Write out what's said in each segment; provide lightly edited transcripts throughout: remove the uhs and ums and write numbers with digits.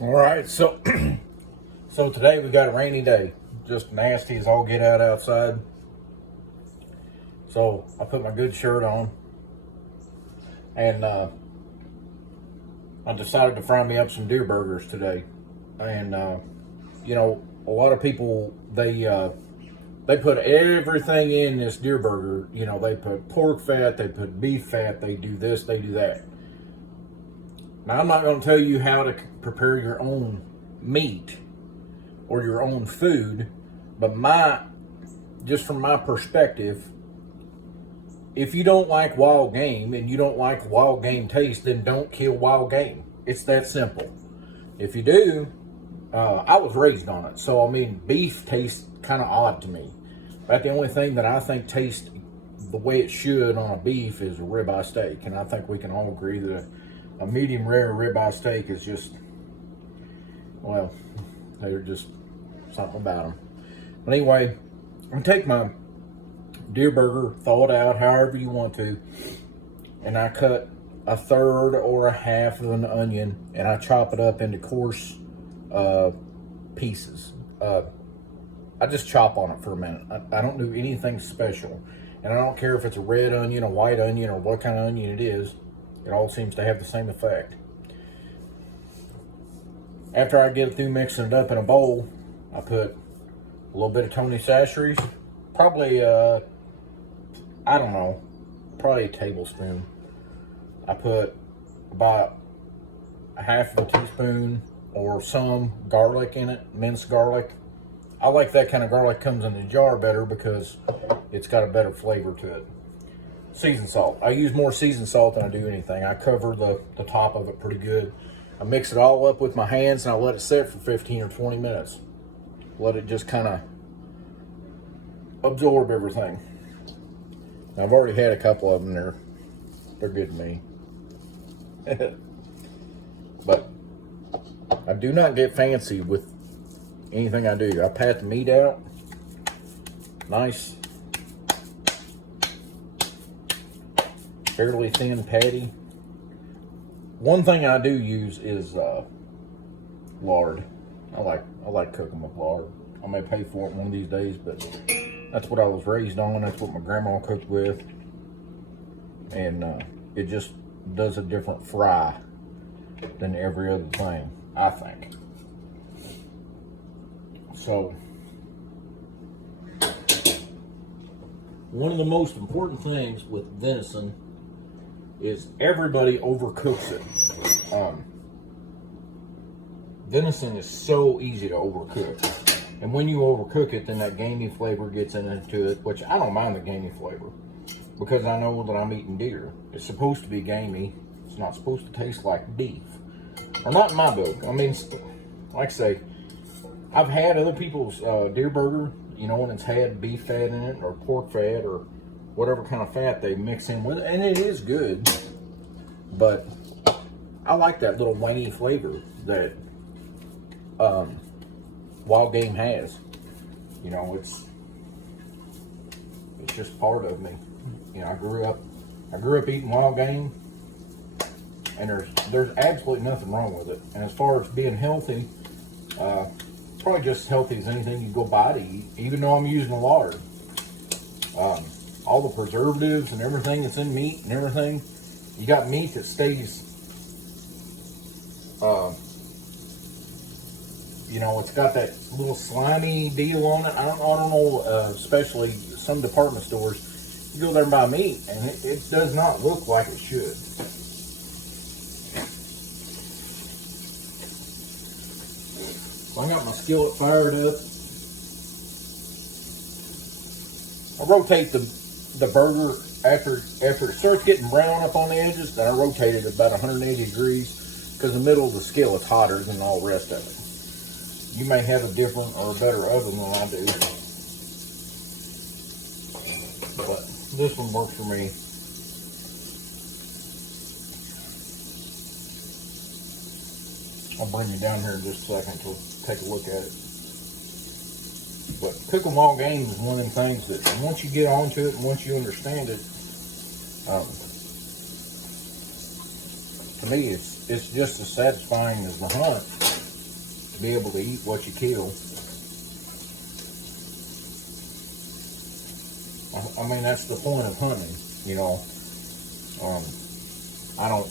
All right, so so today we got a rainy day, just nasty as all get out outside. So I put my good shirt on, and I decided to fry me up some deer burgers today. And a lot of people they put everything in this deer burger. You know, they put pork fat, they put beef fat, they do this, they do that. Now I'm not going to tell you how to prepare your own meat or your own food, but just from my perspective, if you don't like wild game and you don't like wild game taste, then don't kill wild game. It's that simple. If you do, I was raised on it, so I mean, beef tastes kind of odd to me. But the only thing that I think tastes the way it should on a beef is a ribeye steak, and I think we can all agree that a medium rare ribeye steak is just, well, they're just something about them. But anyway, I'm gonna take my deer burger, thaw it out however you want to, and I cut a third or a half of an onion and I chop it up into coarse pieces. I just chop on it for a minute. I don't do anything special, and I don't care if it's a red onion, a white onion, or what kind of onion it is. It all seems to have the same effect. After I get through mixing it up in a bowl, I put a little bit of Tony Chachere's, probably I don't know, probably a tablespoon. I put about a half of a teaspoon or some garlic in it, minced garlic. I like that kind of garlic comes in the jar better because it's got a better flavor to it. Seasoned salt. I use more seasoned salt than I do anything. I cover the top of it pretty good. I mix it all up with my hands and I let it sit for 15 or 20 minutes. Let it just kind of absorb everything. Now, I've already had a couple of them. They're good to me. But I do not get fancy with anything I do. I pat the meat out. Nice, fairly thin patty. One thing I do use is lard. I like cooking with lard. I may pay for it one of these days, but that's what I was raised on. That's what my grandma cooked with, and it just does a different fry than every other thing, I think. So, one of the most important things with venison is everybody overcooks it. Venison is so easy to overcook, and when you overcook it, then that gamey flavor gets into it, which I don't mind the gamey flavor because I know that I'm eating deer. It's supposed to be gamey. It's not supposed to taste like beef, or not in my book. I mean, like I say, I've had other people's deer burger, you know, and it's had beef fat in it or pork fat or whatever kind of fat they mix in with it, and it is good, but I like that little wangy flavor that wild game has. You know, it's just part of me. You know, I grew up eating wild game, and there's absolutely nothing wrong with it. And as far as being healthy, probably just as healthy as anything you go buy to eat, even though I'm using a lard. All the preservatives and everything that's in meat and everything, you got meat that stays, you know, it's got that little slimy deal on it. I don't know, especially some department stores, you go there and buy meat and it does not look like it should. So I got my skillet fired up. I rotate the burger after it starts getting brown up on the edges. Then I rotate it about 180 degrees because the middle of the skillet's hotter than all the rest of it. You may have a different or a better oven than I do, but this one works for me. I'll bring you down here in just a second to take a look at it. But cooking wild game is one of them things that once you get onto it and once you understand it, to me it's just as satisfying as the hunt. to be able to eat what you kill. I mean, that's the point of hunting, you know. I don't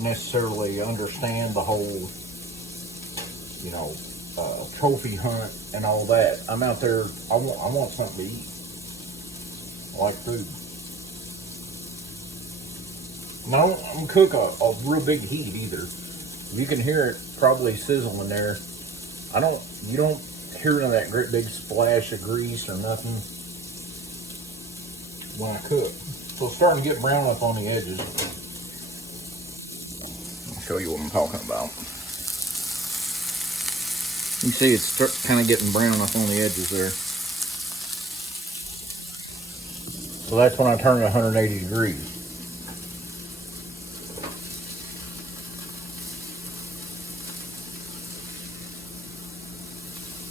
necessarily understand the whole, you know, trophy hunt and all that. I'm out there, I want something to eat. I like food. And I don't cook a real big heat either. You can hear it probably sizzling there. You don't hear none of that great big splash of grease or nothing when I cook. So it's starting to get brown up on the edges. I'll show you what I'm talking about. You see it's kind of getting brown up on the edges there. So that's when I turn it 180 degrees.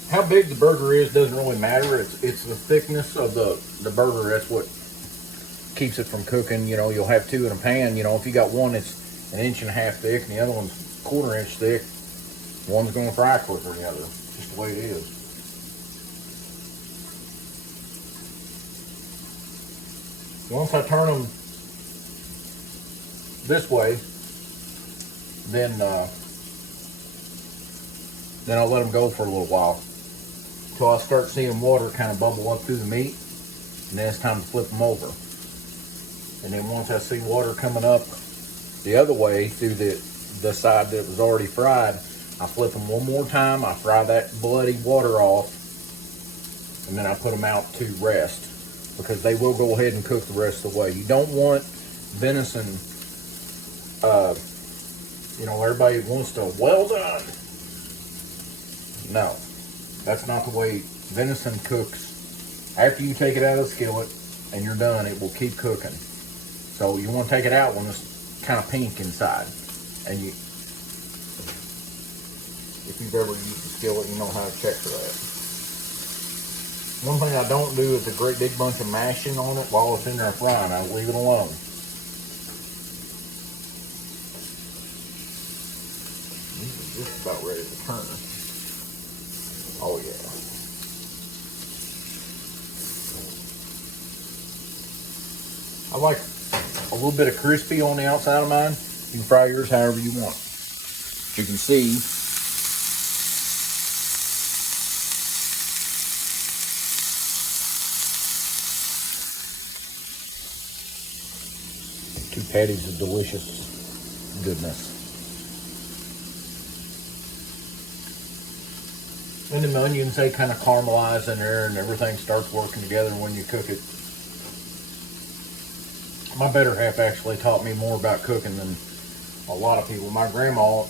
How big the burger is doesn't really matter. It's the thickness of the burger that's what keeps it from cooking. You know, you'll have two in a pan. You know, if you got one that's 1.5 inches thick and the other one's 1/4 inch thick, one's going to fry quicker than the other. Just the way it is. Once I turn them this way, then I'll let them go for a little while until I start seeing water kind of bubble up through the meat, and then it's time to flip them over. And then once I see water coming up the other way through the side that was already fried, I flip them one more time. I fry that bloody water off, and then I put them out to rest, because they will go ahead and cook the rest of the way. You don't want venison, you know, everybody wants to, well done. No, that's not the way venison cooks. After you take it out of the skillet and you're done, it will keep cooking. So you want to take it out when it's kind of pink inside. And if you've ever used the skillet, you know how to check for that. One thing I don't do is a great big bunch of mashing on it while it's in there frying. I leave it alone. These are just about ready to turn. Oh yeah. I like a little bit of crispy on the outside of mine. You can fry yours however you want. You can see two patties of delicious goodness. And the onions, they kind of caramelize in there and everything starts working together when you cook it. My better half actually taught me more about cooking than a lot of people. My grandma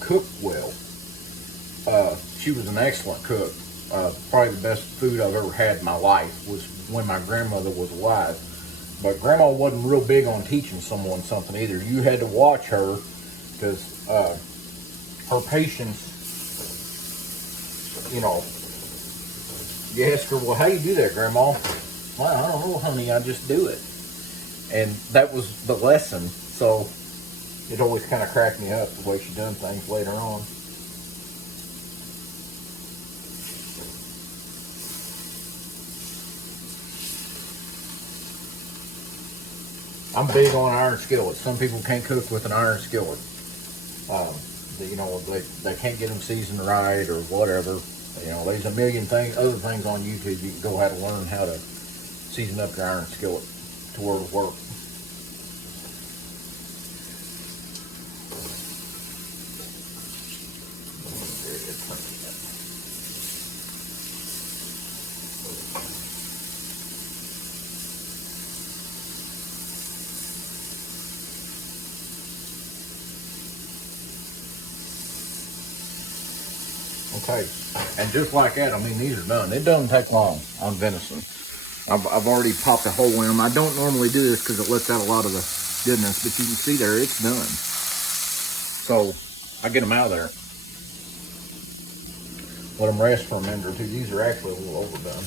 cooked well. She was an excellent cook. Probably the best food I've ever had in my life was when my grandmother was alive. But grandma wasn't real big on teaching someone something either. You had to watch her, because her patience, you know, you ask her, well, how do you do that, Grandma? Well, I don't know, honey, I just do it. And that was the lesson. So it always kind of cracked me up the way she done things later on. I'm big on iron skillets. Some people can't cook with an iron skillet. You know, they can't get them seasoned right or whatever. You know, there's a million other things on YouTube. You can go how to learn how to season up your iron skillet to where it'll work. Okay, and just like that, I mean, these are done. It doesn't take long on venison. I've already popped a hole in them. I don't normally do this because it lets out a lot of the goodness, but you can see there, it's done. So I get them out of there. Let them rest for a minute or two. These are actually a little overdone.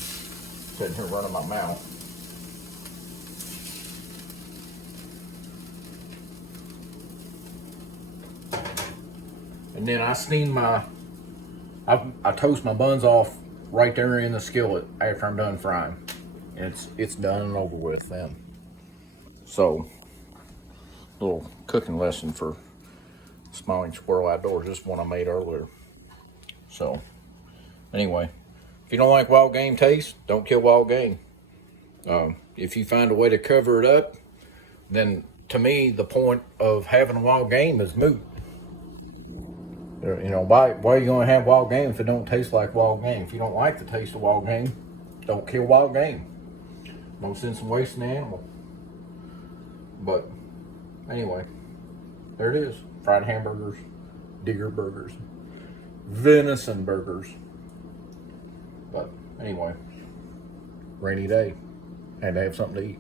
Sitting here running my mouth. And then I steam I toast my buns off right there in the skillet after I'm done frying. And it's done and over with then. So, little cooking lesson for Smiling Squirrel Outdoors, just one I made earlier. So, anyway, if you don't like wild game taste, don't kill wild game. If you find a way to cover it up, then to me, the point of having a wild game is moot. You know, why are you going to have wild game if it don't taste like wild game? If you don't like the taste of wild game, don't kill wild game. No sense in wasting the animal. But anyway, there it is. Fried hamburgers, digger burgers, venison burgers. But anyway, rainy day. Had to have something to eat.